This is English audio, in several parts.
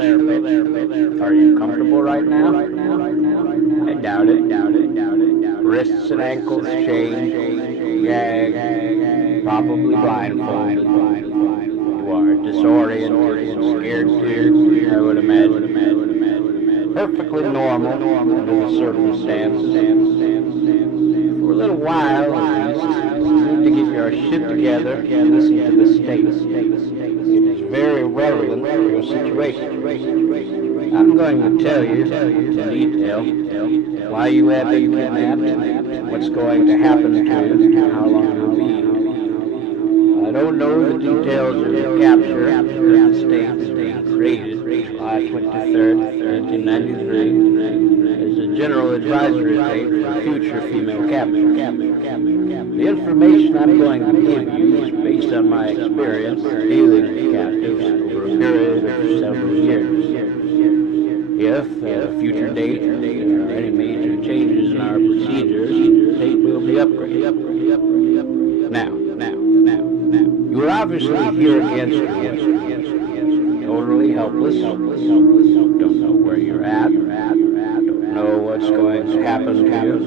bitch. Are you comfortable right now? I doubt it. Wrists and ankles chained, gagged, probably blindfolded. You are disoriented and scared too, I would imagine. Perfectly normal under the circumstances. For a little while, at least, you need to get your shit together and listen to the state. It is very relevant for your situation. I'm going to tell you in detail why you have been kidnapped, what's going to happen to you, and how long you'll be here. I don't know the details of your capture, because the state is being created July 23rd, 1993, as a general advisory date for future female captures. The information I'm going to give you is based on my experience dealing with captives over a period of several years. If at a future date there are any major changes in our procedures, the tape will be upgraded. Now, you are obviously here against me, totally helpless, don't know where you're at, don't know what's going to happen to you.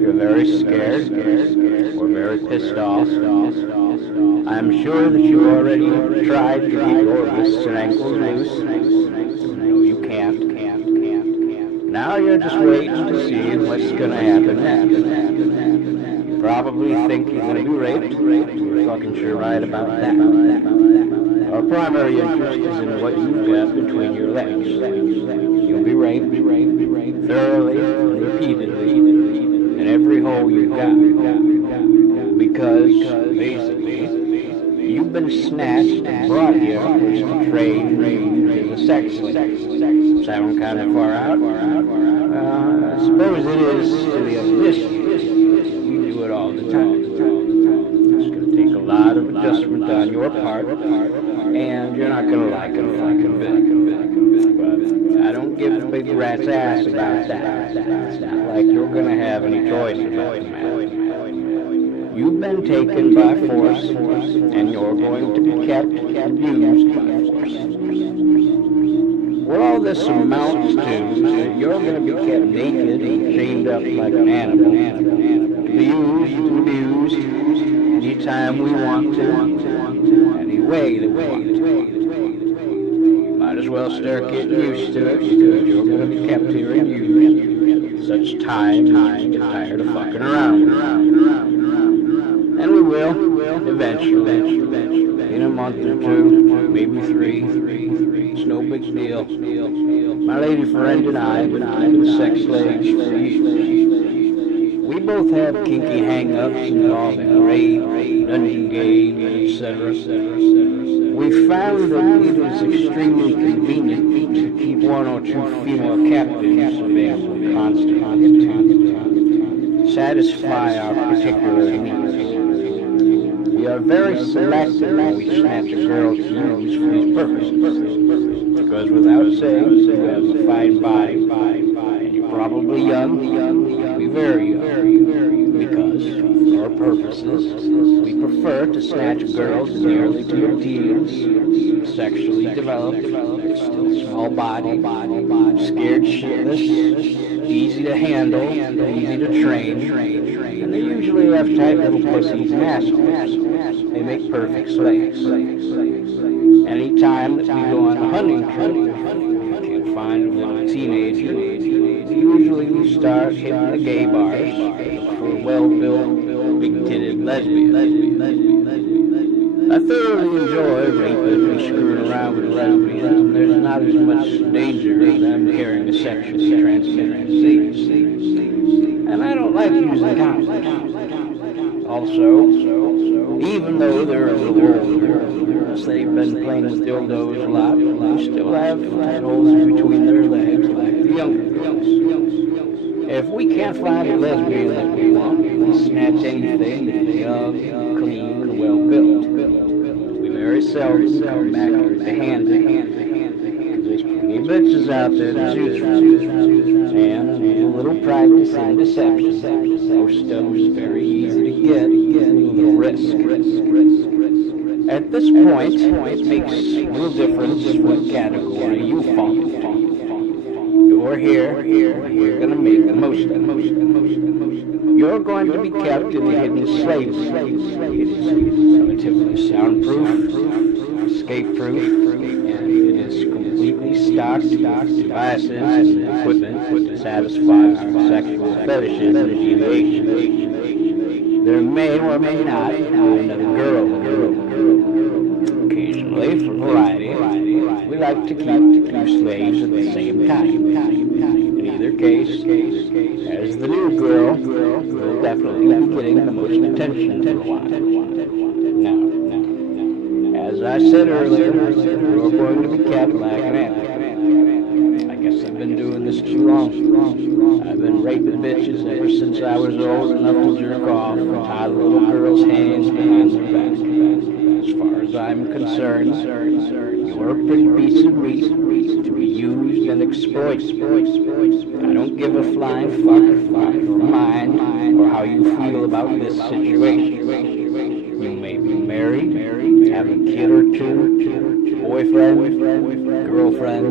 You're very scared, or very pissed off. I'm sure that you already tried to keep your wrists and ankles loose. No, you can't. Now you're just waiting to see what's going to happen next. You probably think you're going to be raped. You're fucking sure right about that. Our primary interest is in what you've got between your legs. You'll be raped, thoroughly and repeatedly, in every hole you've got. Because, basically, you've been snatched and brought here to train as a sex slave. Sound kind of far out? I suppose it is to the uninitiated. You do it all the time. It's going to take a lot of adjustment on your part, and you're not going to like it a fucking bit. But I don't give a big rat's ass about that. It's not like you're going to have any choice about the matter. You've been taken by force, and you're going to be kept and used by force. What all this amounts to is that you're going to be kept naked and chained up like an animal, to be used and abused anytime we want to, any way that we want to. Might as well start getting used to it, because you're going to be kept here and used such time as you get tired of fucking around. And we will, eventually, in a month or two, maybe 3. It's no big deal. My lady friend and I have been keeping sex slaves for years. We both have kinky hang-ups involving rape, dungeon games, etc. We found that it is extremely convenient to keep 1 or 2 female captives available constantly to satisfy our particular needs. We are very selective when we snatch a girl to use for these purposes, because without saying, you have a fine body, and you're probably young, be very young, because for our purposes, we prefer to snatch girls nearly to your teens, sexually developed, still small body, scared shitless, easy to handle, easy to train, and they usually have tight little pussies and assholes. They make perfect slaves. Any time that we go on a hunting trip, we can't find a little teenager, usually start hitting the gay bars for well-built, big-titted lesbians. I thoroughly enjoy raping and screwing around with lesbians, and there's not as much danger of them carrying a sexually transmitted disease. And I don't like using condoms. Also, even though they're a little older, they've been playing with dildos a lot, they still have tight holes between their legs like the younger girls. If we can't find a lesbian that we want, we snatch anything that is young, clean, and well-built. We very seldom come back empty-handed. There's plenty of bitches out there to choose from, and a little practice and deception. Most of them is very easy to get, with a little risk. At at this point, it makes no difference what category you fall into. You're here, and we're going to make the most of it. You're going to be kept in the hidden slavery. It is relatively soundproof, escape-proof, and it is completely stocked with devices and equipment to satisfy our sexual fetishes and deviations. There may or may not be another girl. Occasionally, for variety, we like to keep two slaves at the same time. In either case, as the new girl, will definitely be getting the most attention for a while. Now, as I said earlier, you're going to be kept like an animal. I guess I've been doing this too long. I've been raping bitches ever since I was old enough to jerk off and tie the little girls' hands behind their back. As far as I'm concerned, you're a pretty piece of meat to be used and exploited. I don't give a flying fuck about your mind or how you feel about this situation. You may be married, have a kid or two, boyfriend, girlfriend,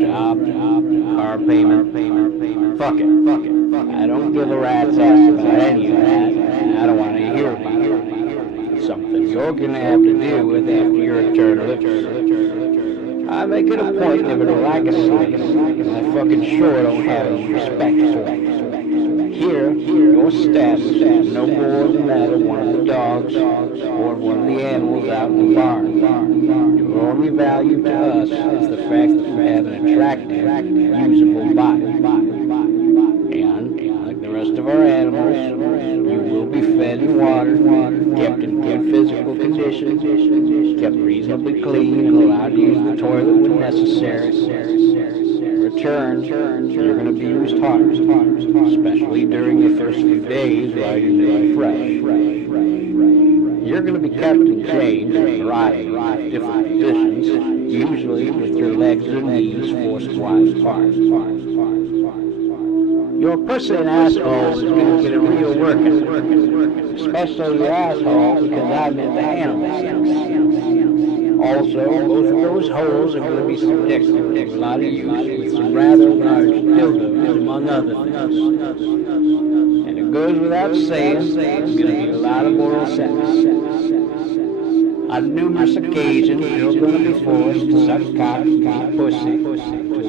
job, car payment. Fuck it. I don't give a rat's ass about any of that, and I don't want to hear about it. It's something you're gonna have to deal with after your eternal. I make it a point never to like a slave, and I fucking sure don't have any respect for it. Here, your status is no more than that of one of the dogs or one of the animals out in the barn. Your only value to us is the fact that you have an attractive, usable body. And, like the rest of our animals, you will be fed and watered, kept in good physical condition, kept reasonably clean, and allowed to use the toilet when necessary. In return, you're going to be used hard, especially during the first few days while you're new fresh. You're going to be kept in chains in a variety of different positions, usually with your legs or knees forced wide apart. Your pussy and asshole is going to get a real working, especially your asshole, because I'm into animals. Also, both of those holes are going to be subjected to a lot of use with some rather large dildos, among other things. And it goes without saying, there's going to be a lot of oral sex. On numerous occasions, you're going to be forced to suck cock, eat pussy, till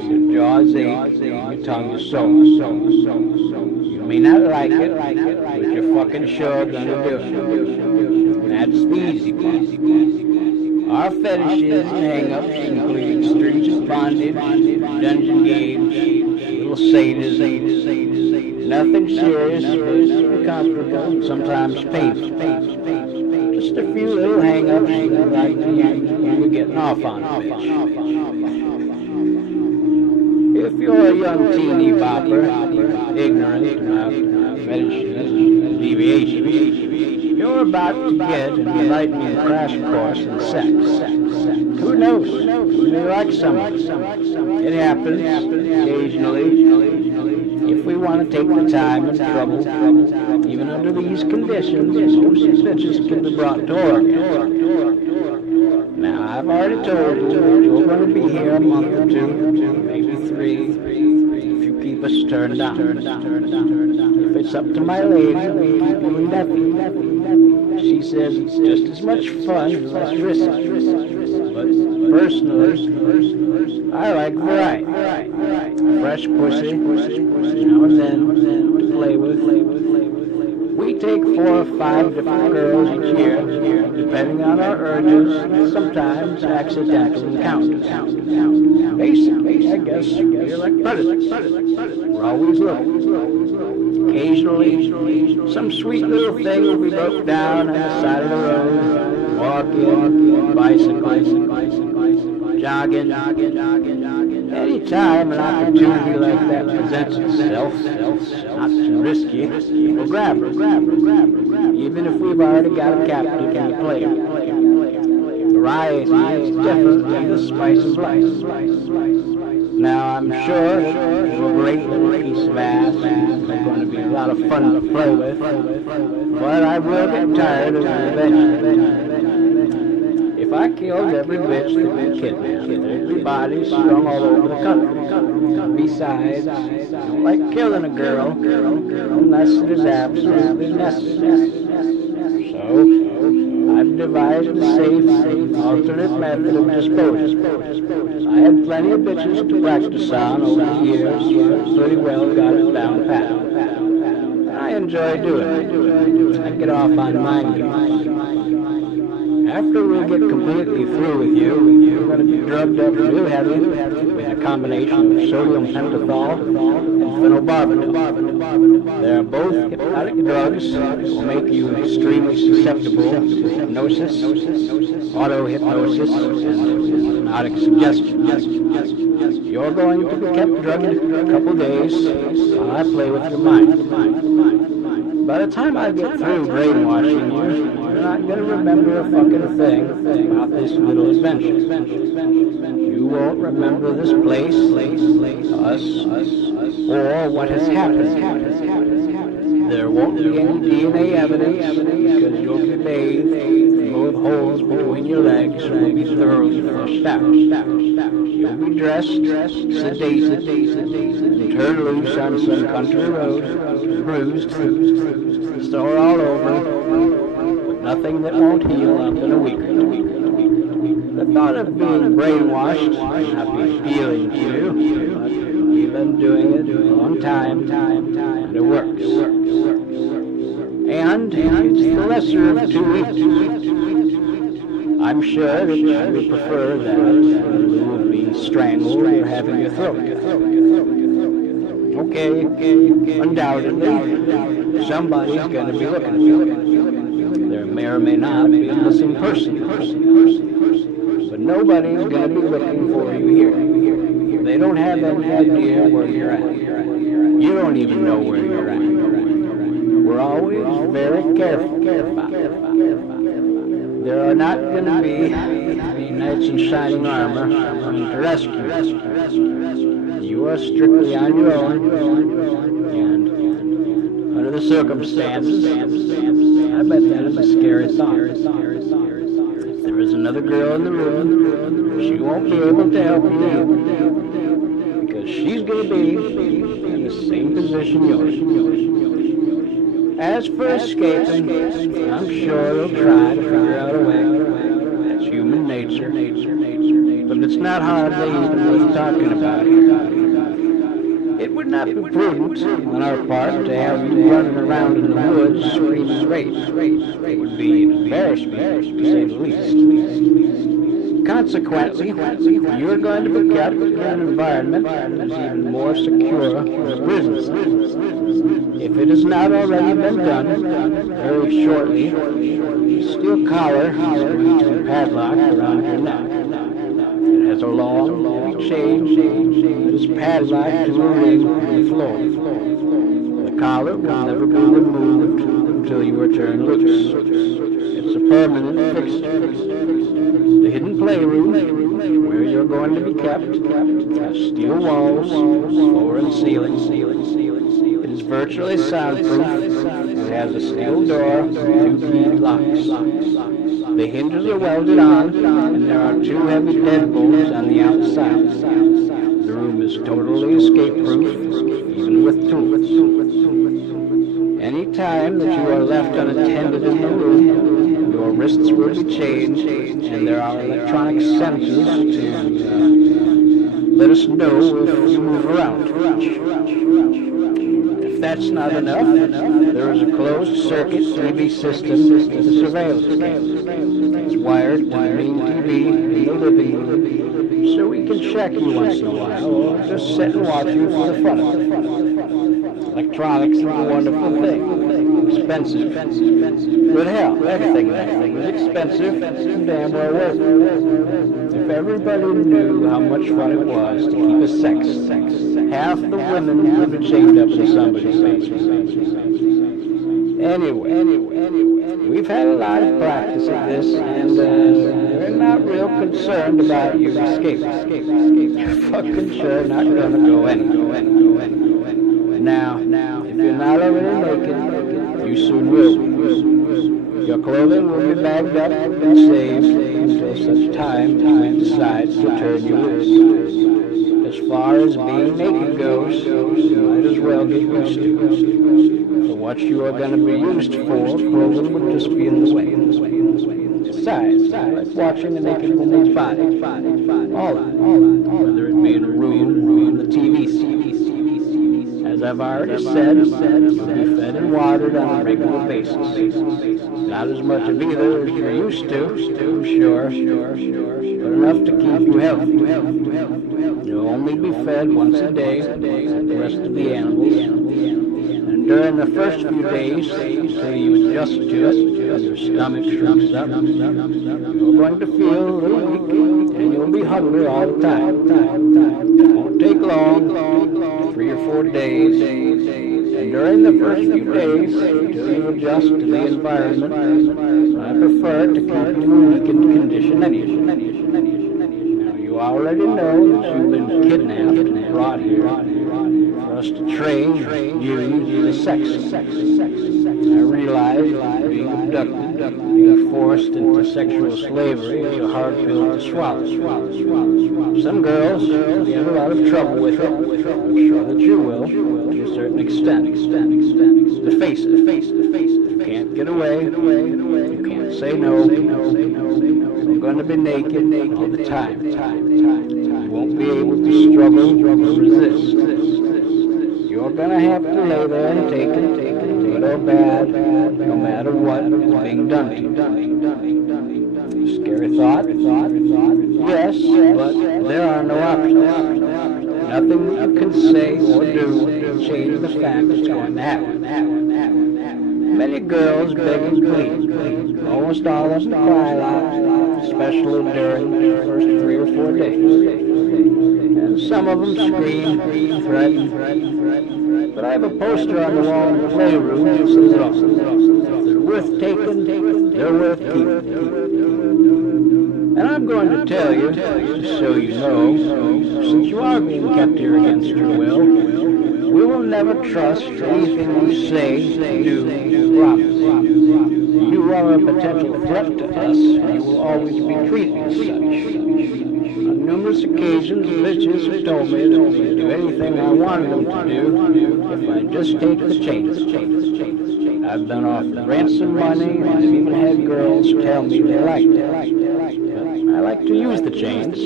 your jaws ache and your tongue is sore. You may not like it, but you're fucking sure going to do it. That's the easy part. Our fetishes and hang-ups include stringent bondage, dungeon games, little sadism, nothing serious, but comfortable, sometimes painful. Just a few little hang-ups like you getting off on a bitch. If you're a young teeny bopper, ignorant about fetishes and deviations, you're about to get an enlightening crash course in sex. Who knows? You may like someone. It happens occasionally. If we want to take the time and trouble, even under these conditions, most bitches can be brought to orgasm. Now, I've already told you that you're going to be here a month or two, maybe 3, if you keep us turned on. If it's up to my lady, we'll keep you indefinitely. She says it's just as much fun, less risky. But personally, I like variety. Fresh pussy, now and then, to play with. We take 4 or 5 different girls each year, depending on our urges, and sometimes accidental encounters. Basically, I guess, we're like predators. We're always looking. Occasionally, some sweet little thing will be broke down on the side of the road, walking, bicycling, jogging. Anytime an opportunity like that presents itself, not too risky, we'll grab her, even if we've already got a captive in the player. Variety is definitely the spice of life. Now, I'm sure we're a great little piece of ass, and they're going to be a lot of fun to play with, but I will get tired of it eventually. If I killed every bitch that we kidnapped, there'd be bodies strung all over the country. Besides, I don't like killing a girl unless it is absolutely necessary. So, I've devised a safe, alternate method of disposal. I had plenty of bitches to practice on over the years, so I pretty well got it down pat. I enjoy doing it. I get off on mind games. After we get completely through with you, we're going to be drugged up real heavy with a combination of sodium pentothal and phenobarbital. They are both hypnotic drugs that will make you extremely susceptible to hypnosis, auto-hypnosis, and hypnotic suggestion. You're going to be kept drugged for a couple days while I play with your mind. By the time I get through brainwashing you, you're not going to remember a fucking thing about this little adventure. You won't remember this place, us, or what has happened. There won't be any DNA evidence because you'll be bathed. Both holes between your legs will be thoroughly flushed out. You'll be dressed, sedated, and turned loose on some country road, bruised, sore all over, but nothing that won't heal up in a week or two. The thought of being brainwashed may not be appealing to you, but we've been doing it a long time, and it works. And it's the lesser of 2 weeks. I'm sure that you would prefer that in lieu of being strangled or having your throat cut. Okay, undoubtedly, somebody's going to be looking for you. There may or may not be a missing person, but nobody's going to be looking for you here. They don't have any idea where you're at. You don't even know where you're at. We're always very careful about it. There are not going to be any knights in shining armor coming to rescue you. You are strictly on your own, and under the circumstances, I bet that is a scary thought. If there is another girl in the room, she won't be able to help you because she's going to be in the same position you're in. As for escaping, I'm sure you'll try to figure out a way. That's human nature. But it's not hardly even worth talking about here. It would not be prudent on our part to have you running around in the woods screaming rape. It would be an embarrassment, to say the least. Consequently, you're going to be kept in an environment that's even more secure than a prison. If it has not already been done, very shortly, a steel collar is going to be padlocked around your neck. It has a long, heavy chain that is padlocked to a ring on the floor. The collar will never be removed until you are turned loose. It's a permanent fixture. The hidden playroom, where you're going to be kept, has steel walls, floor and ceiling. It is virtually soundproof. It has a steel door with 2 key locks. The hinges are welded on, and there are 2 heavy deadbolts on the outside. The room is totally escape-proof, even with tools. Any time that you are left unattended in the room, your wrists will be chained, and there are electronic sensors to let us know if you move around. If that's not enough, there is a closed-circuit TV system with a surveillance camera. It's wired to the main TV in the living room, so we can check you once in a while, or just sit and watch you for the fun of it. Electronics is a wonderful thing. Expensive. But hell, everything is expensive and damn well worth it. If everybody knew how much fun it was to keep a sex, half the women would be chained up in somebody's basement. Anyway, we've had a lot of practice at this, and we're not real concerned about you escaping. You're fucking sure not gonna go anywhere. Now, if you're not already naked, you soon will be. Your clothing will be bagged up and saved until such time as we decide to turn you loose. As far as being naked goes, you might as well get used to it. For what you are going to be used for, clothing would just be in the way. Besides, I like watching a naked woman's body. All of it. Whether it be in a room or on the TV set. As I've already said, you'll be fed and watered on a regular basis. Not as much of either as you're used to, sure, but enough to keep you healthy. You'll only be fed once a day, like the rest of the animals. And during the first few days, until you adjust to it, and your stomach shrinks up, you're going to feel a little weak, and you'll be hungry all the time. It won't take long, 3 or 4 days, and during the first few days, until you adjust to the environment, I prefer to keep you in a weakened condition anyway. Now, you already know that you've been kidnapped and brought here for us to train you to sex. I realize that being abducted, being forced into sexual slavery is a hard pill to swallow. Some girls have a lot of trouble with it. I'm sure that you will, to a certain extent. But face it, you can't get away, you can't say no. You're going to be naked all the time. You won't be able to struggle or resist. You're going to have to lay there and take it, good or bad, no matter what is being done to you. Scary thought? Yes, but there are no options. Nothing you can say or do can change the fact it's going to happen. Many girls beg and plead. Almost all of them cry out, especially during the first 3 or 4 days. And some of them scream, threaten. But I have a poster on the wall in the playroom that says it all. If they're worth taking, they're worth keeping. And I'm going to tell you, just so you know, since you are being kept here against your will, we will never trust anything you say, do, or promise. You are a potential threat to us, and you will always be treated as such. On numerous occasions, bitches have told me that they'd do anything I wanted them to do if I just take the chains. I've been offered ransom money, and I've even had girls tell me they liked it. I like to use the chains.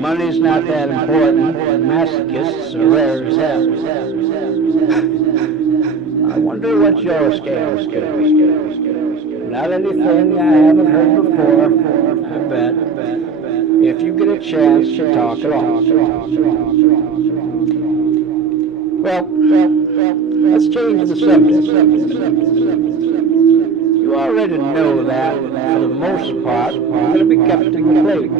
Money's not that important, and masochists are rare as hell. I wonder what your scale is going to be. Not anything I haven't heard before, I bet. If you get a chance to talk at all. Well, let's change the subject. You already know that, for the most part, you're going to be kept in the plate.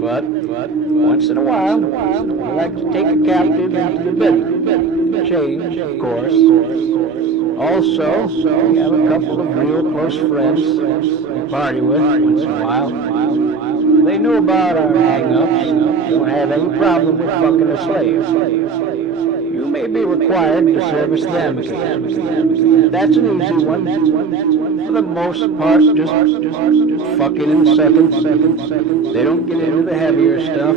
But once in a while, I like to take a captive into the bed. Change, of course. Also, we have a couple of real close friends we party with once in a while. They know about our hang-ups. Don't have any problem with fucking a slave. You may be required to service them again. That's an easy one. For the most part, just fucking and sucking. They don't get into the heavier stuff.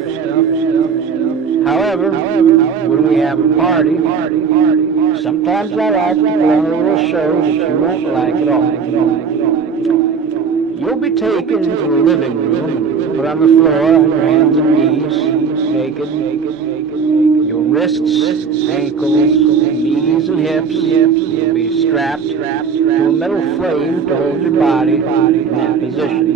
However, when we have a party, sometimes I like to put on a little show that you won't like at all. You'll be taken into the living room, put on the floor on your hands and knees, naked. Your wrists, ankles, knees, and hips will be strapped to a metal frame to hold your body in that position.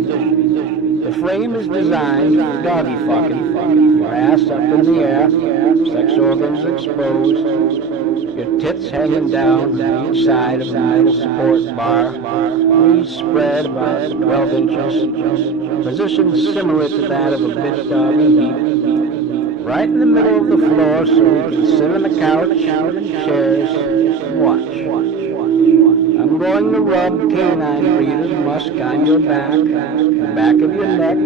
The frame is designed for doggy fucking, your ass up in the air, sex organs exposed, your tits hanging down each side of the metal support bar, knees spread about 12 inches, positioned similar to that of a bitch dog in heat, right in the middle of the floor so you can sit on the couch, chairs, and watch. I'm going to rub canine breeder's musk on your back, the back of your neck,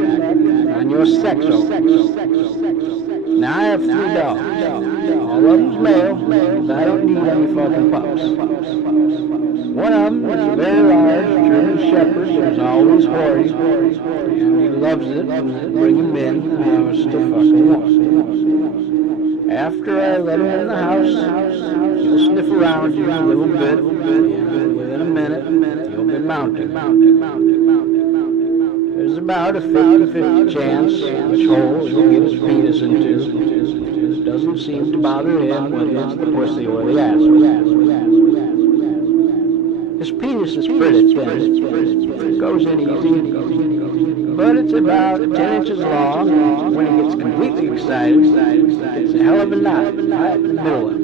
on your sex organs. Now I have 3 dogs. All of them's male, because I don't need any fucking pups. One of them is a very large German Shepherd that is always hoary, and he loves it. Bring him in, I was to fucking want. After I let him in the house, he'll sniff around you a little bit, and within a minute, he'll be mounting. There's about a 50-50 chance which hole he'll get his penis into. It doesn't seem to bother him whether it's the pussy or the asshole. His penis is pretty thin. It goes in easy, but it's about 10 inches long, and when he gets completely excited, it's a hell of a knot right in the middle of it.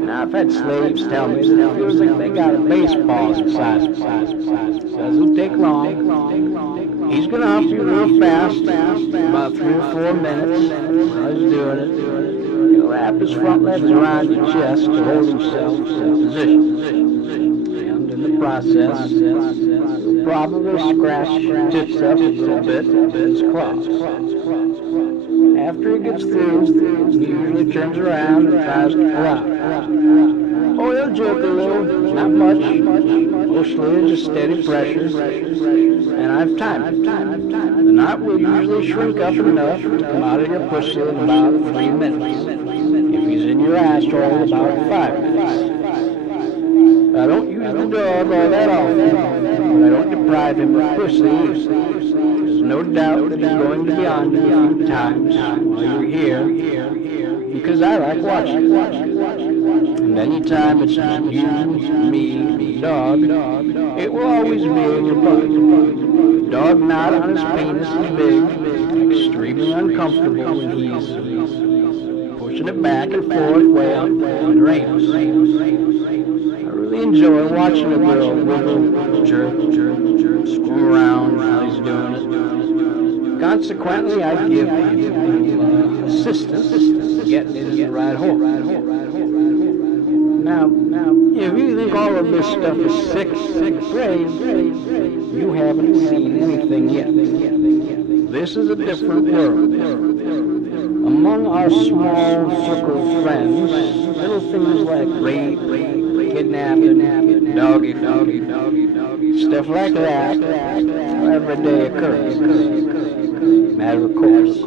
Now, I've had slaves tell me that it feels like they got a baseball size. Doesn't take long. He's going to hump you real fast, about 3 or 4 minutes while he's doing it. He'll wrap his front legs around your chest to hold himself in position. And in the process, he'll probably scratch your tits up a little bit with his claws. After he gets through, he usually turns around and tries to pull out. Oh, he'll jerk a little, not much. Mostly just steady pressure. And I've timed it. The knot will usually shrink up enough to come out of your pussy in about 3 minutes. If he's in your asshole, about 5 minutes. I don't use the dog all that often, but I don't deprive him of pussy. There's no doubt that he's going to be on you a few times while you're here, because I like watching. And anytime it's just you, me, the dog, it will always be in your butt. The dog knot on his penis is big, extremely uncomfortable when he's pushing it back and forth way up in the anus. I really enjoy watching a girl wiggle, jerk, screw around while he's doing it. Consequently, I give him assistance getting it in the right hole. Now, if you think all of this stuff is sick grade, you haven't seen anything yet. This is a different world. Among our small circle of friends, little things like rape, kidnapping, doggy, stuff like that are everyday occurrence. Matter of course.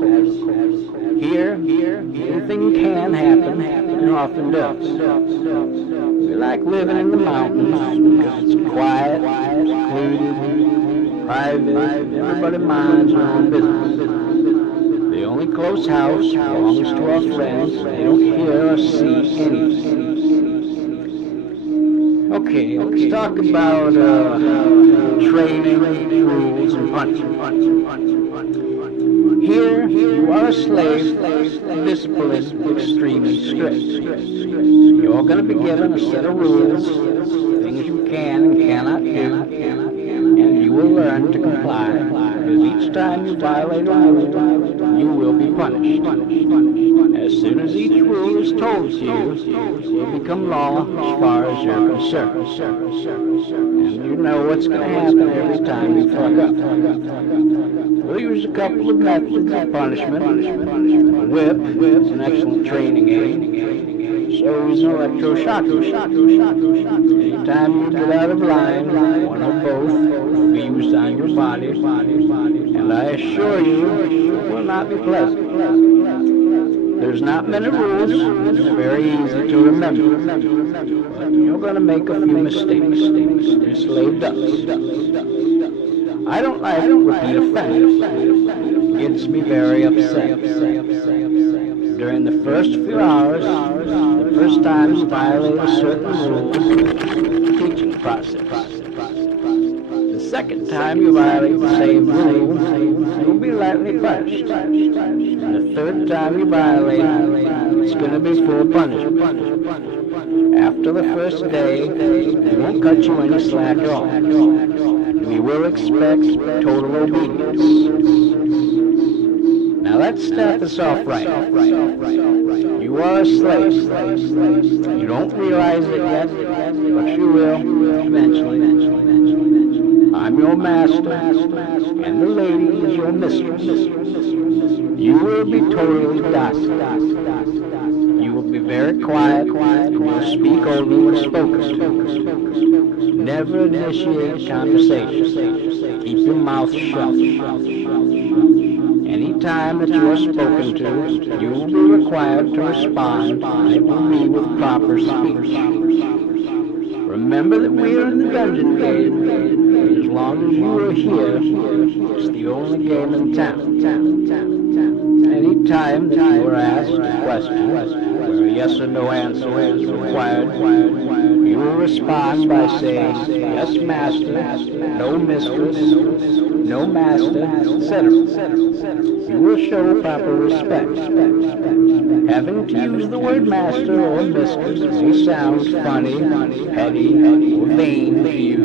Here, anything can happen, and often does. We like living in the mountains because it's quiet, secluded, private, everybody minds their own business. The only close house belongs to our friends. They don't hear or see anything. Okay, let's talk about training, rules, and punishment. Here, you are a slave, and discipline is extremely strict. You're going to be given a set of rules, things you can and cannot do, and you will learn to comply, because each time you violate a rule, you will be punished. As soon as each rule is told to you, it will become law as far as you're concerned. And you know what's going to happen every time you fuck up. We'll use a couple of methods of punishment. A whip is an excellent training aid. So is an electroshock. Anytime you get out of line, one or both will be used on your body. And I assure you, it will not be pleasant. There's not many rules, and they're very easy to remember. But you're going to make a few mistakes. You're slaved up. I don't like repeat offenders. It gets me very upset. During the first few hours, the first time you violate a certain rule, the teaching process. The second time you violate the same rule, you'll be lightly punished. And the third time you violate it, it's going to be full punishment. After the first day, they won't cut you any slack at all. We will expect total obedience. Now let's start this off right. You are a slave. You don't realize it yet, but you will eventually. I'm your master, and the lady is your mistress. You will be totally docile. You very quiet and will speak only when spoken to. Never initiate conversation. Keep your mouth shut. Any time that you are spoken to, you will be required to respond, and it will be with proper speech. Remember that we are in the dungeon game, and as long as you are here, it's the only game in town. Any time that you are asked a question where a yes or no answer is required, you will respond by saying, yes, master, no, mistress, no, master, etc. You will show proper respect. Having to use the word master or mistress may sound funny, petty, or vain to you.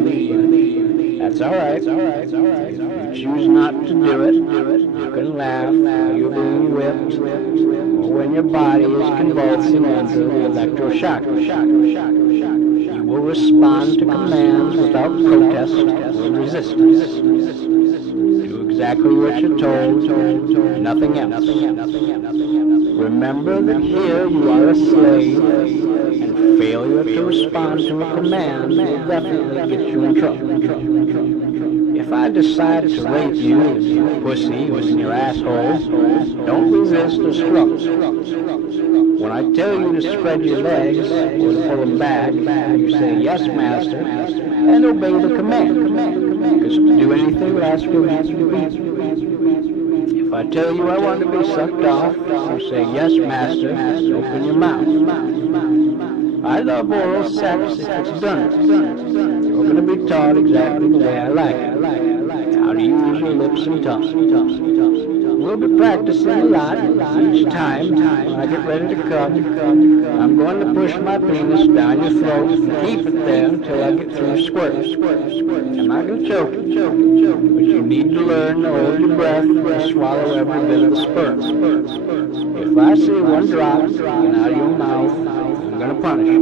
That's all right. If you choose not to do it, you can laugh while you're being whipped, or when your body is convulsing under the electroshock. You will respond to commands without protest or resistance. Do exactly what you're told, nothing else. Remember that here you are a slave, and failure to respond to a command will definitely get you in trouble. If I decide to rape you, you pussy, or in your asshole, don't resist or struggle. When I tell you to spread your legs or to pull them back, you say, yes, master, and obey the command. Because to do anything would ask for you to beat. If I tell you I want to be sucked off, you say, yes, master, and open your mouth. I love oral sex if it's done. You're going to be taught exactly the way I like it. How to use your lips and tongue. We'll be practicing a lot. Each time when I get ready to come, I'm going to push my penis down your throat and keep it there until I get through squirts. I'm not going to choke you, but you need to learn to hold your breath and swallow every bit of the sperm. If I see one drop coming out of your mouth, I'm going to punish you.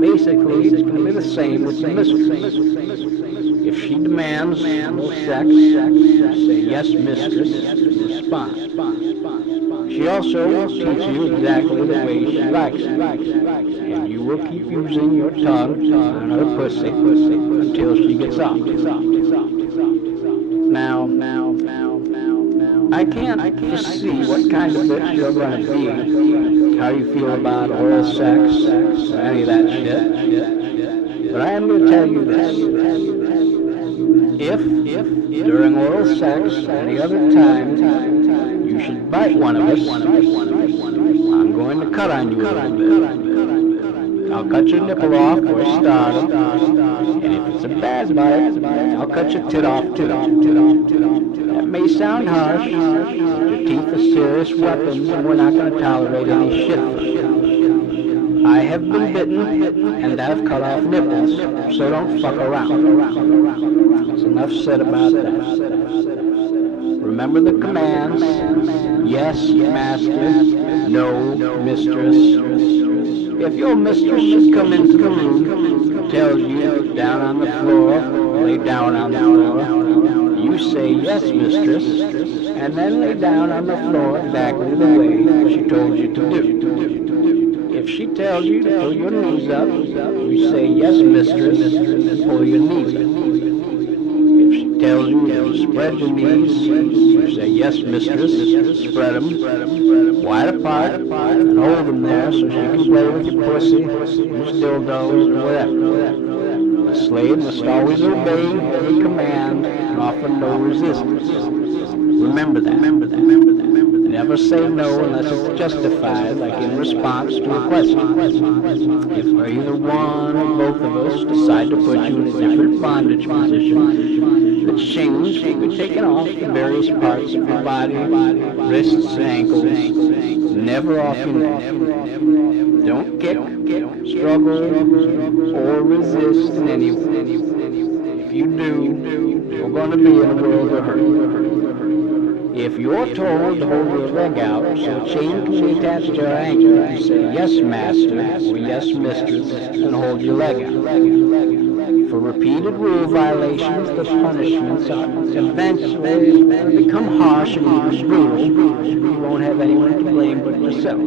Basically, it's going to be the same with the mistress. If she demands oral sex, say yes, mistress, and respond. She also will teach you exactly the way she likes it, and you will keep using your tongue on her pussy until she gets off. Now, I can't foresee what kind of bitch you're going to be, how you feel about oral sex, or any of that shit, but I am going to tell you this. If during oral sex or any other time you should bite one of us, I'm going to cut on you a little bit. I'll cut your nipple off or start, and if it's a bad bite, I'll cut your tit off too. That may sound harsh, but your teeth are serious weapons and we're not going to tolerate any shit. I have been bitten and I've cut off nipples, so don't fuck around. That's enough said about that. Remember the commands. Yes, master. No, mistress. If your mistress should come into the room, tells you down on the floor, lay down on the floor, you say yes, mistress, and then lay down on the floor exactly the way she told you to do. If she tells you to pull your knees up, you say yes, mistress, and pull your knees up. If she tells you to spread your knees, you say yes, mistress, spread them wide apart and hold them there so she can play with your pussy, your dildos, or whatever. A slave must always obey every command and offer no resistance. Remember that. Never say no unless it's justified, like in response to a question. If either one or both of us decide to put you in a different bondage position, the chains will be taken off the various parts of your body, wrists, ankles, never off your neck. Don't kick, struggle, or resist in any way. If you do, you're going to be in a world of hurt. If you're told to hold your leg out so a chain can be attached to your ankle, you say, "Yes, master," or "Yes, mistress," and hold your leg out. For repeated rule violations, the punishments are eventually become harsh and even brutal. You won't have anyone to blame but yourself.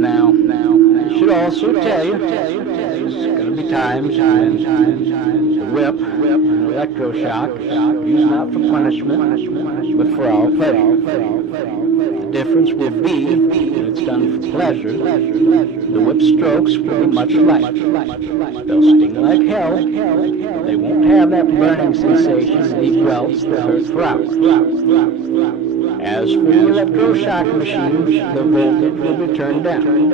Now, I should also tell you, there's going to be times when the whip and electroshock are used not for punishment, but for our pleasure. The difference will be, when it's done for pleasure, the whip strokes will be much lighter. They'll sting like hell, but they won't have that burning sensation and leave welts that hurt for hours. As for the electroshock machine, the voltage will be turned down.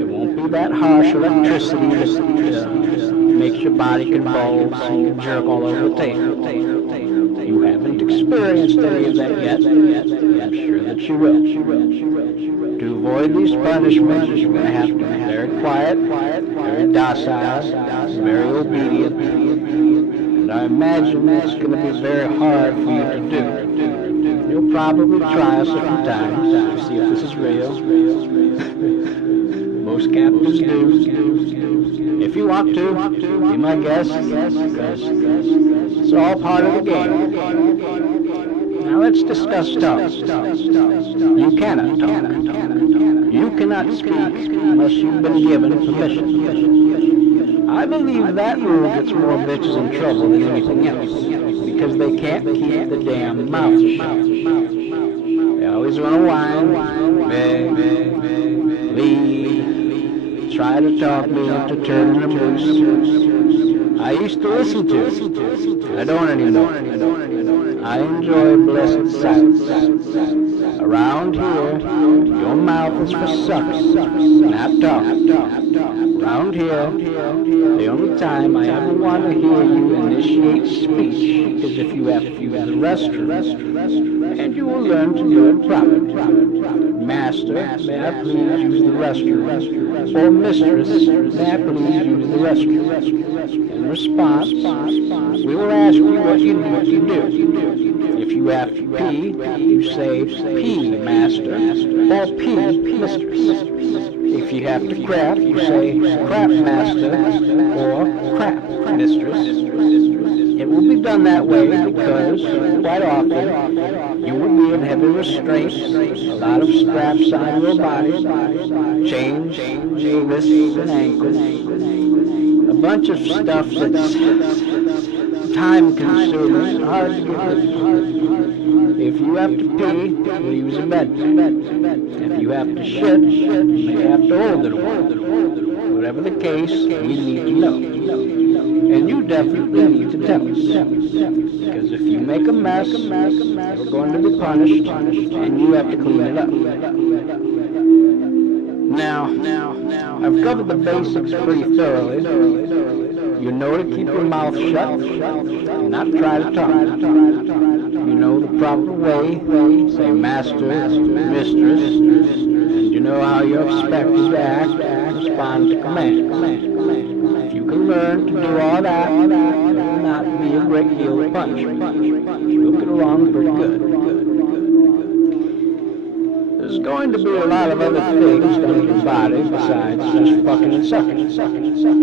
It won't be that harsh electricity that makes your body convulse and you jerk all over the table. You haven't experienced any of that yet, and I'm sure that you will. To avoid these punishments, you're going to have to be very quiet, very docile, very obedient, and I imagine it's going to be very hard for you to do. You'll probably try us a few times to see if this is real. Most captains do. If you want to, be my guest, because it's all part of the game. Now let's discuss tongue. You cannot talk. You cannot speak unless you've been given permission. I believe that rule gets more bitches in trouble than anything else, because they can't keep the damn mouth shut. They always want to whine, beg, leave, try to talk me into turning them loose. I used to listen to it. I don't anymore. I enjoy blessed silence. Around here, your mouth is for sucking, not talking. Around here, the only time I ever want to hear you initiate speech is if you have to use the restroom, and you will learn to do it properly. Master, may I please use the restroom? Or mistress, may I please use the restroom? In response, we will ask you what you need to do. If you have to pee, you say, "Pee, master," or "Pee, mistress." If you have to crap, you say, "Crap, master," or "Crap, mistress." It will be done that way because, quite often, you will be in heavy restraints, a lot of straps on your body, chains, wrists, and ankles, a bunch of stuff that's time-consuming and hard to get rid of. If you have to pee, we'll use a bedpan. If you have to shit, you may have to hold it a while. Whatever the case, we need to know. And you definitely need to tell us. Because if you make a mess, you're going to be punished, and you have to clean it up. Now, I've covered the basics pretty thoroughly. You know to keep your mouth shut and not try to talk. You know the proper way, say master, mistress, and you know how you're expected to act and respond to commands. If you can learn to do all that, there will not be a great deal of punishment. You'll get along pretty good. There's going to be a lot of other things done to your body besides just fucking and sucking.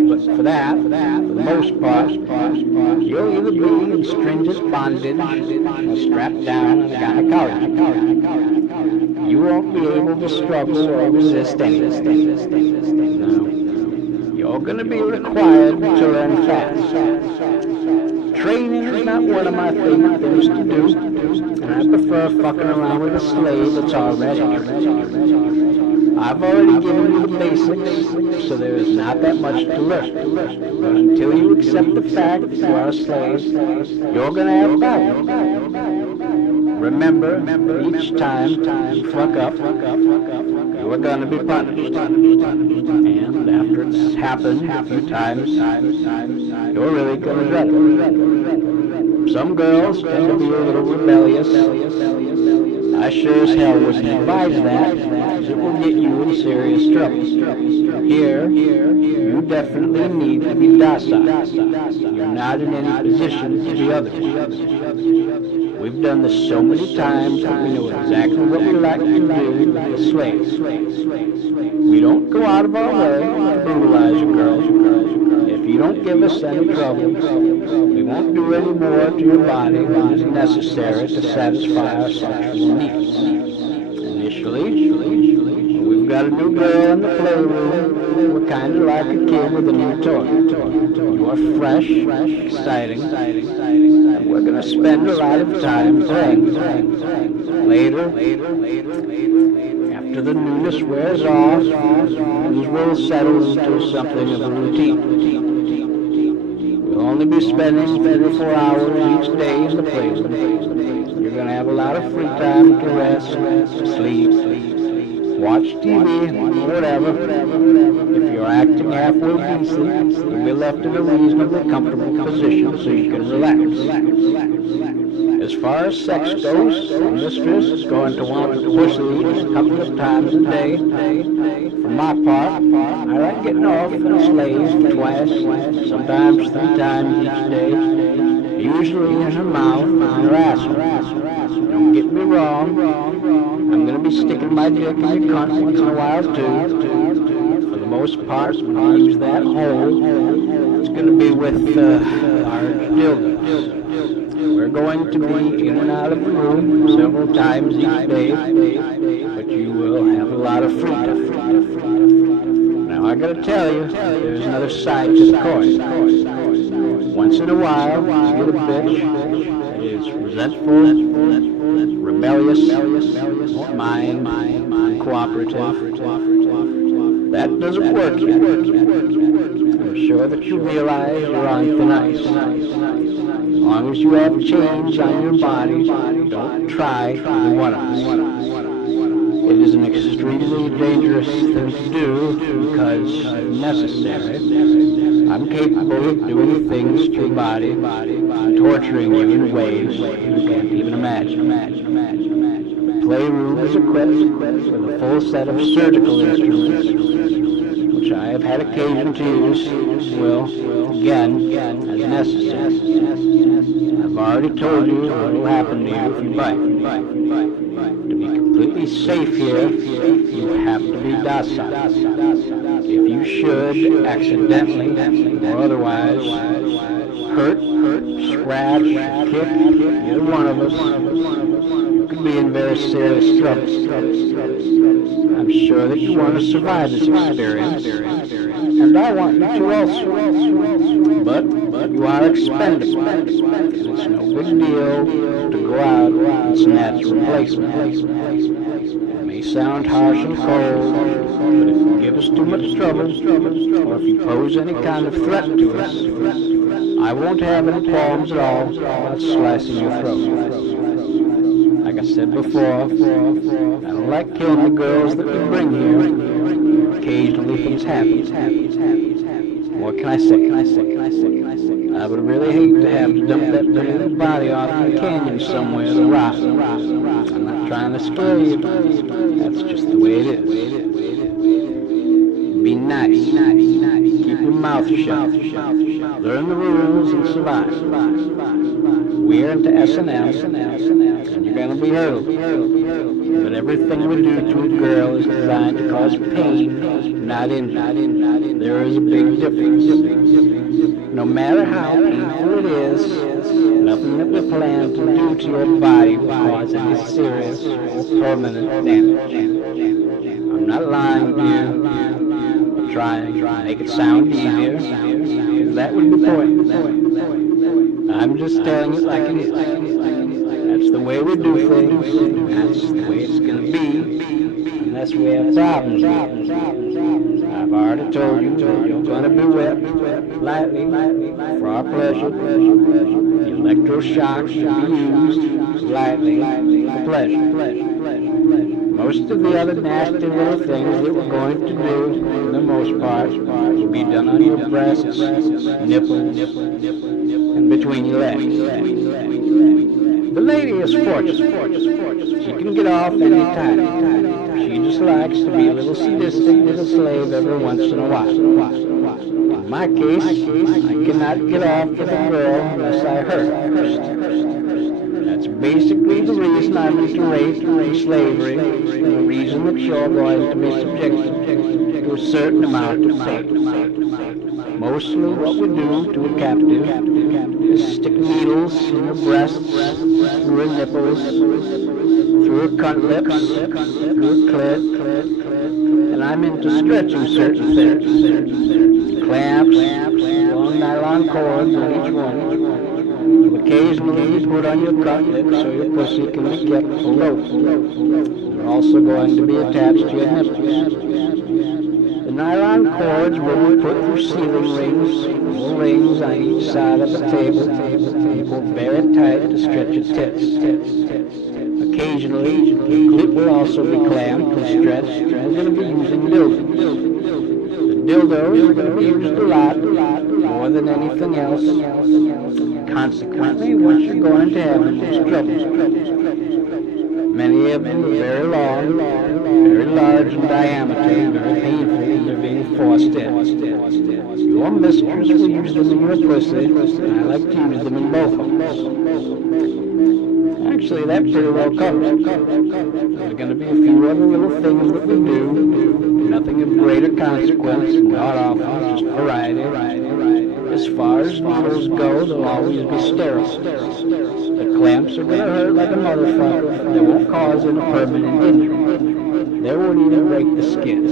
But for that, for the most part, you'll either be in stringent bondage or strapped down in a gynecology. You won't be able to struggle or resist anything. No. You're going to be required to learn fast. Training is not one of my favorite things to do, and I prefer fucking around with a slave that's already trained. I've already given you the basics, so there is not that much to learn. But until you accept the fact that you are a slave, you're going to have power. Remember, each time you fuck up, you are going to be punished. And after it's happened a few times, you're really going to dread it. Some girls tend to be a little rebellious. I sure as hell wouldn't advise that, because it will get you in serious trouble. Here, you definitely need to be docile. You're not in any position to be otherwise. We've done this so many times that we know exactly what we like to do with the slaves. We don't go out of our way to brutalize a girl. If you don't give us any trouble, we won't do any more to your body than is necessary to satisfy our sexual needs. Initially, we've got a new girl in the playroom. We're kind of like a kid with a new toy. You are fresh, exciting, and we're going to spend a lot of time playing. Later, after the newness wears off, things will settle into something of a routine. We'll only be spending 3 or 4 hours each day in the playroom. You're going to have a lot of free time to rest, sleep, watch TV, whatever. If you're acting halfway decent, you'll be left in a reasonably comfortable position so you can relax. As far as sex goes, the mistress is going to want to push these a couple of times a day. For my part, I like getting off in a slave twice, sometimes 3 times each day, usually in her mouth and her asshole. Don't get me wrong, I'm going to be sticking my dick in your cunt once in a while too. For the most part, when I use that hole, it's going to be with large dildos. We're going to be in and out of the room several times each day, but you will have a lot of free time. Now I gotta tell you, there's another side to the coin. Once in a while, you get a bitch that is resentful, rebellious, won't mind, cooperative. That doesn't work yet. I'm sure that you realize you're on thin ice. As long as you have change on your body, don't try to be one of us. It is an extremely dangerous thing to do because necessary. I'm capable of doing things to your body, torturing you in ways you can't even imagine. The playroom is equipped with a full set of surgical instruments, which I have had occasion to use, again, as necessary. I've already told you what will happen to you if you bite. To be completely safe here, you have to be docile. If you should accidentally or otherwise hurt, scratch, kick either one of us, you could be in very serious trouble. I'm sure that you want to survive this experience, and I want you to also. But you are expendable, and it's no big deal to go out and snatch a replacement. It may sound harsh and cold, but if you give us too much trouble, or if you pose any kind of threat to us, I won't have any qualms at all about slicing your throat. Like I said before, I don't like killing the girls that we bring here. Occasionally things happen. What can I say? I would really hate to have to dump that pretty little body off in a canyon somewhere to rot. I'm not trying to scare you. That's just the way it is. Be nice. Keep your mouth shut. Learn the rules and survive. We're into S&M, and you're going to be hurt. But everything we do to a girl is designed to cause pain, not injury. There is a big difference. No matter how painful it is, nothing that we plan to do to your body will cause any serious or permanent damage. I'm not lying to you. I'm trying to make it sound easier, because that would be pointless. I'm just telling it like it is. That's the way we do things. That's the way it's going to be, unless we have problems. I've already told you that you're going to be whipped lightly for our pleasure. The electroshock should be used lightly for pleasure. Most of the other nasty little things that we're going to do, for the most part, will be done on your breasts, nipples, and between your legs. The lady is fortunate. She can get off any time. She just likes to be a little sadistic with a slave every once in a while. In my case, I cannot get off with a girl unless I hurt first. That's basically the reason I'm into rape and slavery, and the reason that you're going to be subjected to a certain amount of pain. Mostly what we do to a captive is stick needles in her breasts, through her nipples, through her cunt lips, through her clit, and I'm into stretching certain things. Clamps, long nylon cords on each one. Will occasionally be put on your cunt lip so your pussy can be kept afloat. They're also going to be attached to your nipples. The nylon cords will be put through ceiling rings, or rings on each side of the table, and pulled very tight to stretch your tits. Occasionally, the clit will also be clamped and stretched, and we're going to be using dildos. The dildos are going to be used a lot, more than anything else. Consequently, what you're going to have the most trouble. Many of them are very long, very large in diameter, very painful when they're being forced in. Your mistress will use them in your pussy, and I like to use them in both of them. Actually, that pretty well covers it. There's going to be a few other little things that we do, nothing of greater consequence, not often, just variety. As far as needles go, they'll always be sterile. The clamps are going to hurt like a motherfucker. They won't cause any permanent injury. They won't even break the skin.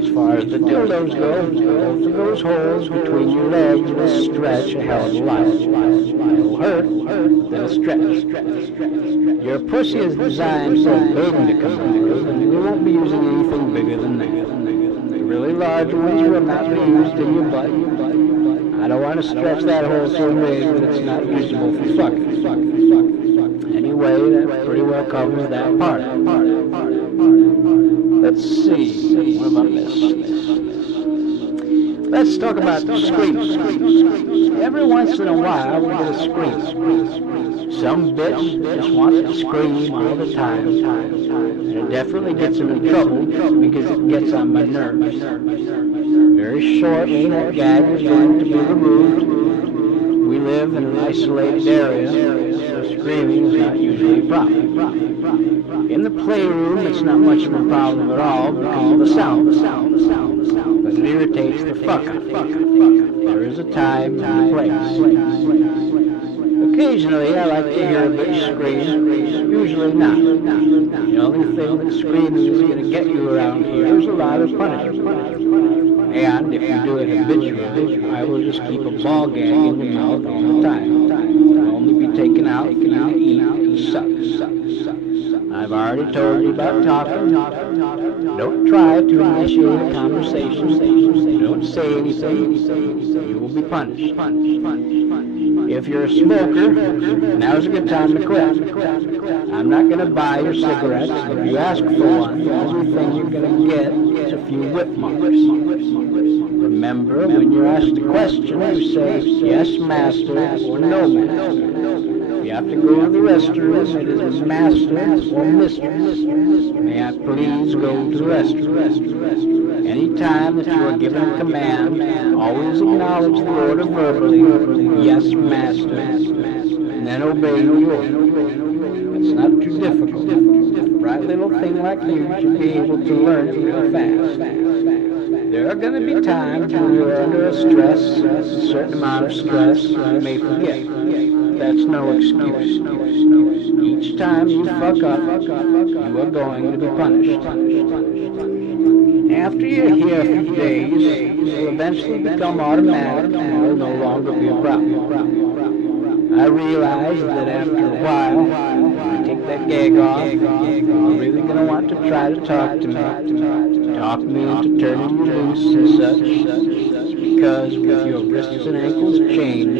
As far as the dildos go, both of those holes between your legs will stretch a hell of a lot. It'll hurt, they'll stretch. Your pussy is designed for a baby to come out of, and you won't be using anything bigger than that. The really large ones will not be used in your butt. I don't want to stretch that hole so big that it's not usable for fucking. Anyway, that pretty well covers that part. Let's see, what have I missed? Let's talk about the screams. Every once in a while, we get a scream. Some bitch just wants to scream all the time. And it definitely gets them in trouble because it gets on my nerves. Very shortly, that gag is going to be removed. We live in an isolated area, so screaming is not usually a problem. In the playroom, it's not much of a problem at all because of the sound. But it irritates the fuck out of you. There is a time and a place. Occasionally, I like to hear a bitch scream. Usually not. The only thing that screaming is going to get you around here is a lot of punishment. And if you do it habitually, I will just keep a ball gag in your mouth all the time. It will only be taken out for you to eat and suck. I've already told you about talking. Don't try to initiate a conversation. Don't say anything. You will be punished. If you're a smoker, now's a good time to quit. I'm not going to buy your cigarettes. If you ask for one, the only thing you're going to get is a few whip marks. Remember, when you're asked a question, you say, yes, master, or no, master. If you have to go to the restroom, it is master or mistress. May I please go to the restroom? Any time that you are given a command, always acknowledge the order verbally, yes, master, and then obey the order. It's not too difficult. A bright little thing like you should be able to learn real fast. There are going to be times when you're under a stress, a certain amount of stress, you may forget. That's no excuse. Each time you fuck up, you are going to be punished. After you're here a few days, it will eventually become automatic and will no longer be a problem. I realize that after a while, when I take that gag off, you're really going to want to try to talk to me. Talk me into turning you loose and such, because with your wrists and ankles chained,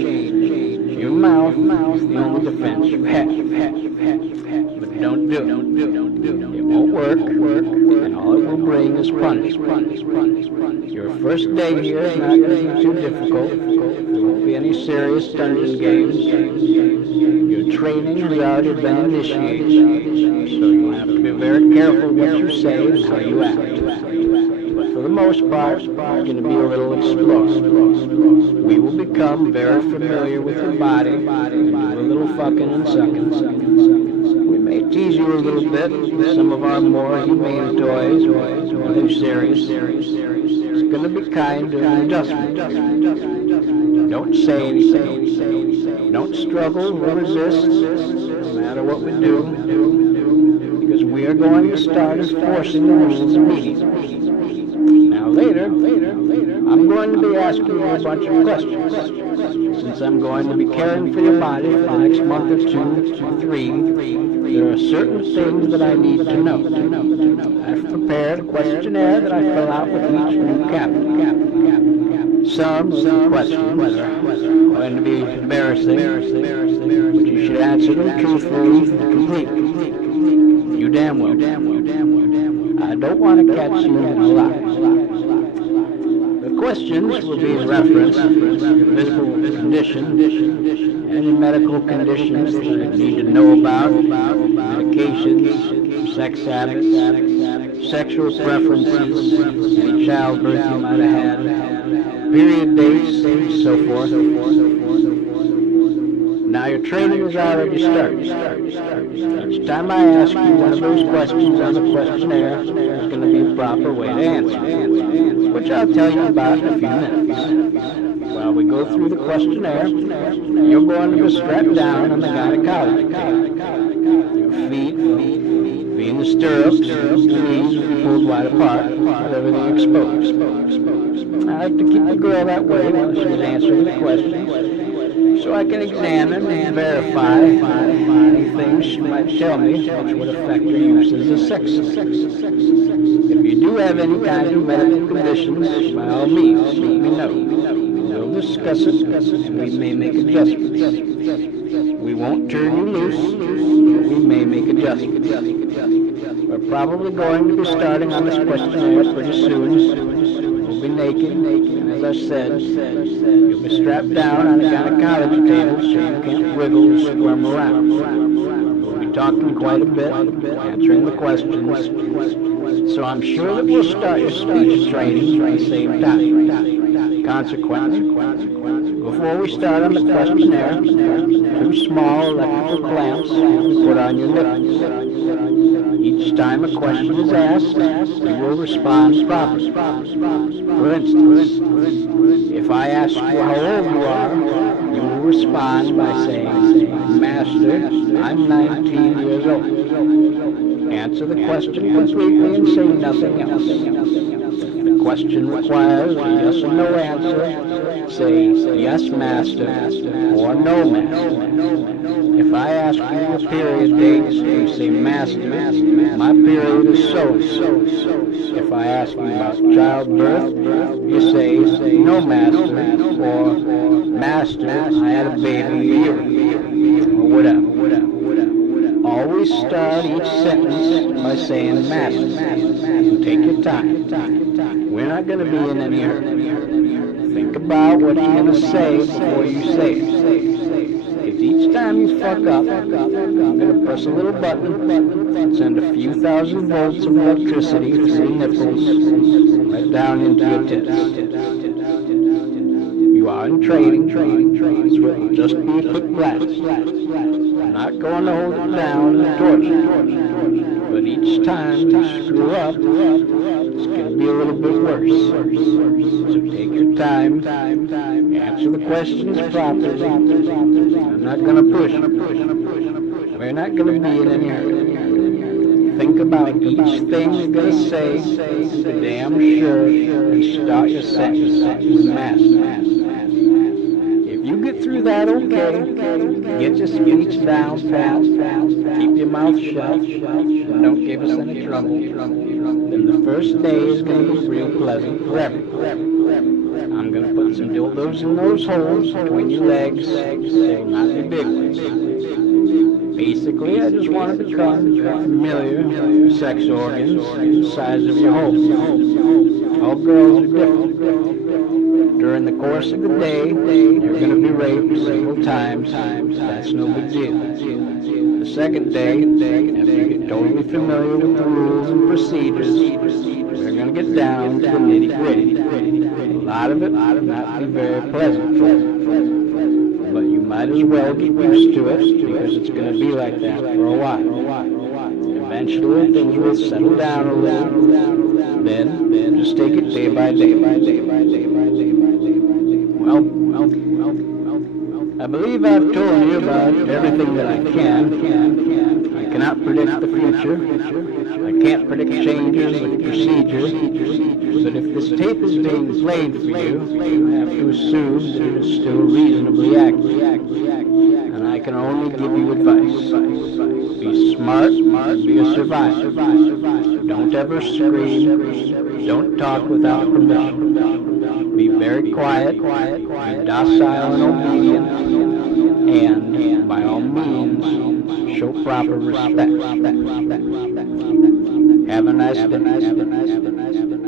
your mouth is the only defense you have. But don't do it. It won't work, and all it will bring is punishment. Your first day here is not going to be too difficult. There won't be any serious dungeon games. Your training has already been initiated, so you'll have to be very careful what you say and how you act. But for for the most part, going to be a little explored. We will become very familiar with your body and do a little fucking and sucking. We may tease you a little bit with some of our more humane toys or nothing serious. It's going to be kind of an adjustment. Don't say anything. Don't struggle or resist, no matter what we do, because we are going to start enforcing the rules immediately. Now later, I'm going to be asking you a bunch of questions. Since I'm going to be caring for your body for the next month or 2 or 3, there are certain things that I need to know. I've prepared a questionnaire that I fill out with each new captain. Some of the questions are going to be embarrassing, but you should answer them truthfully and completely. You damn well. I don't want to catch you in a lie. The questions will be in reference to your physical condition, any medical conditions that you need to know about, medications, sex habits, sexual preferences, any childbirth you might have had, period dates, and so forth. Now your training has already started. Each time I ask you one of those questions on the questionnaire, there's going to be a proper way to answer, which I'll tell you about in a few minutes. While we go through the questionnaire, you're going to be strapped down on the gynecology table. Your feet will be in the stirrups, your knees will be pulled wide apart, with everything exposed. I like to keep the girl that way while she's answering the questions, so I can examine and verify any things she might tell me which would affect her use as a sex symbol. If you do have any kind of medical conditions, by all means, let me know. We'll discuss it, and we may make adjustments. We won't turn you loose, but we may make adjustments. We're probably going to be starting on this questionnaire pretty soon. We'll be naked, and as I said, you'll be strapped down on a gynecology table so you can't wiggle or squirm around. We'll be talking quite a bit, answering the questions, so I'm sure that we'll start your speech training at the same time. Consequently, before we start on the questionnaire, 2 small electrical clamps will be put on your nipples. Each time a question is asked, you will respond properly. For instance, if I ask you how old you are, you will respond by saying, "Master, I'm 19 years old." Answer the question completely and say nothing else. If the question requires a yes or no answer, say, "Yes, master," or "No, master." If I ask you your period dates, you say, "Master, my period is so-and-so." If I ask you about childbirth, you say, "No, master," or "Master, I had a baby a year ago," or whatever. Always start each sentence by saying "Master." Take your time. We're not going to be in any hurry. Think about what you're going to say before you say it. If each time you fuck up, I'm going to press a little button and send a few thousand volts of electricity through your nipples right down into your tits. You are in training, so it will just be a quick blast. I'm not going to hold it down and torture you, but each time you screw up, it's going to be a little bit worse. So take your time, answer the questions properly. I'm not going to push. We're not going to be in any hurry. Think about each thing you're going to say, and be damn sure and start your sentence with "Master." If you get through that okay, get your speech down pat, keep your mouth shut, and don't give us any trouble, then the first day is going to be real pleasant for everyone. I'm going to put some dildos in those holes between your legs. They'll not be big ones. Basically, I just want to become familiar with your sex organs and the size of your holes. All girls are different. During during the course of the day, you're going to be raped several times. That's no big deal. The second day, after you get totally familiar with the rules and procedures, we're going to get down to the nitty-gritty. A lot of it will not be very pleasant, but you might as well get used to it because it's going to be like that for a while. Eventually, things will settle down a little. Then just take it day by day. Well, I believe I've told you about everything that I can. I cannot predict the future. I can't predict changes in procedures. But if this tape is being played for you, you have to assume that it is still reasonably accurate. And I can only give you advice. Be smart, be a survivor. Don't ever scream. Don't talk without permission. Be very quiet, be docile and obedient, and by all means, show proper respect. Have a nice day.